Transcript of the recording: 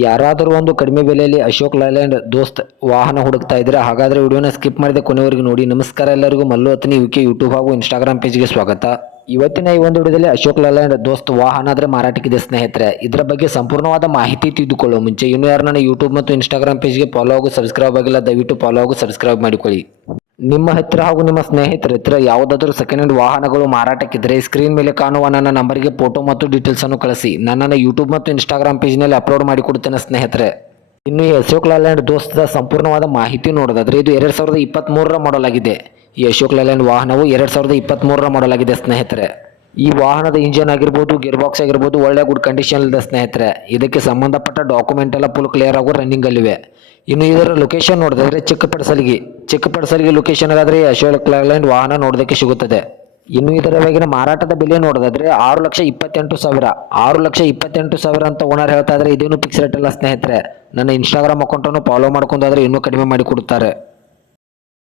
ಯಾರಾದರೂ ಒಂದು ಕಡಿಮೆ ಬೆಲೆಯಲ್ಲಿ ಅಶೋಕ್ ಲೇಲ್ಯಾಂಡ್ ದೋಸ್ತ್ ವಾಹನ ಹುಡುಕ್ತಾ ಇದ್ರೆ ಹಾಗಾದ್ರೆ ವಿಡಿಯೋನ ಸ್ಕಿಪ್ ಮಾಡಿದೆ ಕೊನೆವರೆಗೂ ನೋಡಿ. ನಮಸ್ಕಾರ ಎಲ್ಲರಿಗೂ, ಮಲ್ಲು ಅತ್ನಿ ಯುಕೆ ಯೂಟ್ಯೂಬ್ ಹಾಗೂ ಇನ್ಸ್ಟಾಗ್ರಾಮ್ ಪೇಜ್ಗೆ ಸ್ವಾಗತ. ಇವತ್ತಿನ ಈ ಒಂದು ವಿಡಿಯೋದಲ್ಲಿ ಅಶೋಕ್ ಲೇಲ್ಯಾಂಡ್ ದೋಸ್ತ್ ವಾಹನ ಆದರೆ ಮಾರಾಟಕ್ಕಿದೆ ಸ್ನೇಹಿತರೆ. ಇದರ ಬಗ್ಗೆ ಸಂಪೂರ್ಣವಾದ ಮಾಹಿತಿ ತಿಳಿದುಕೊಳ್ಳೋ ಮುಂಚೆ ಇನ್ನೂ ಯಾರು ನನ್ನ ಯೂಟ್ಯೂಬ್ ಮತ್ತು ಇನ್ಸ್ಟಾಗ್ರಾಮ್ ಪೇಜ್ಗೆ ಫಾಲೋ ಹಾಗೂ ಸಬ್ಸ್ಕ್ರೈಬ್ ಆಗಿಲ್ಲ, ದಯವಿಟ್ಟು ಫಾಲೋ ಹಾಗೂ ಸಬ್ಸ್ಕ್ರೈಬ್ ಮಾಡಿಕೊಳ್ಳಿ. ನಿಮ್ಮ ಹತ್ತಿರ ಹಾಗೂ ನಿಮ್ಮ ಸ್ನೇಹಿತರ ಹತ್ತಿರ ಯಾವುದಾದ್ರೂ ಸೆಕೆಂಡ್ ಹ್ಯಾಂಡ್ ವಾಹನಗಳು ಮಾರಾಟಕ್ಕಿದ್ರೆ ಸ್ಕ್ರೀನ್ ಮೇಲೆ ಕಾಣುವ ನನ್ನ ನಂಬರ್ಗೆ ಫೋಟೋ ಮತ್ತು ಡೀಟೇಲ್ಸ್ ಅನ್ನು ಕಳಿಸಿ. ನನ್ನನ್ನು ಯೂಟ್ಯೂಬ್ ಮತ್ತು ಇನ್ಸ್ಟಾಗ್ರಾಮ್ ಪೇಜ್ನಲ್ಲಿ ಅಪ್ಲೋಡ್ ಮಾಡಿಕೊಡುತ್ತೇನೆ ಸ್ನೇಹಿತರೆ. ಇನ್ನು ಈ ಅಶೋಕ್ ಲೇಲ್ಯಾಂಡ್ ದೋಸ್ತ ಸಂಪೂರ್ಣವಾದ ಮಾಹಿತಿ ನೋಡೋದಾದ್ರೆ ಇದು 2023ರ ಮಾಡಲ್ ಆಗಿದೆ. ಈ ಅಶೋಕ್ ಲೇಲ್ಯಾಂಡ್ ವಾಹನವು 2023ರ ಮಾಡಲ್ ಆಗಿದೆ ಸ್ನೇಹಿತರೆ. ಈ ವಾಹನದ ಇಂಜಿನ್ ಆಗಿರ್ಬೋದು, ಗೇರ್ ಬಾಕ್ಸ್ ಆಗಿರ್ಬೋದು ಒಳ್ಳೆ ಗುಡ್ ಕಂಡೀಷನ್ ಇದೆ ಸ್ನೇಹಿತರೆ. ಇದಕ್ಕೆ ಸಂಬಂಧಪಟ್ಟ ಡಾಕ್ಯುಮೆಂಟ್ ಎಲ್ಲ ಫುಲ್ ಕ್ಲಿಯರ್ ಆಗೋ ರನ್ನಿಂಗ್ ಅಲ್ಲಿವೆ. ಇನ್ನು ಇದರ ಲೊಕೇಶನ್ ನೋಡಿದ್ರೆ ಚಿಕ್ಕಪಡಸಲಿಗೆ ಲೊಕೇಶನ್ ಆದ್ರೆ ಅಶೋಕ್ ಲೇಲ್ಯಾಂಡ್ ವಾಹನ ನೋಡೋದಕ್ಕೆ ಸಿಗುತ್ತದೆ. ಇನ್ನು ಇದರ ಇವಾಗಿನ ಮಾರಾಟದ ಬೆಲೆ ನೋಡೋದಾದ್ರೆ 6,28,000 ಅಂತ ಓನರ್ ಹೇಳ್ತಾ ಇದ್ರೆ ಇದೇನು ಫಿಕ್ಸ್ ರೇಟ್ ಅಲ್ಲ ಸ್ನೇಹಿತರೆ. ನನ್ನ ಇನ್ಸ್ಟಾಗ್ರಾಮ್ ಅಕೌಂಟನ್ನು ಫಾಲೋ ಮಾಡ್ಕೊಂಡಾದ್ರೆ ಇನ್ನೂ ಕಡಿಮೆ ಮಾಡಿ ಕೊಡುತ್ತಾರೆ.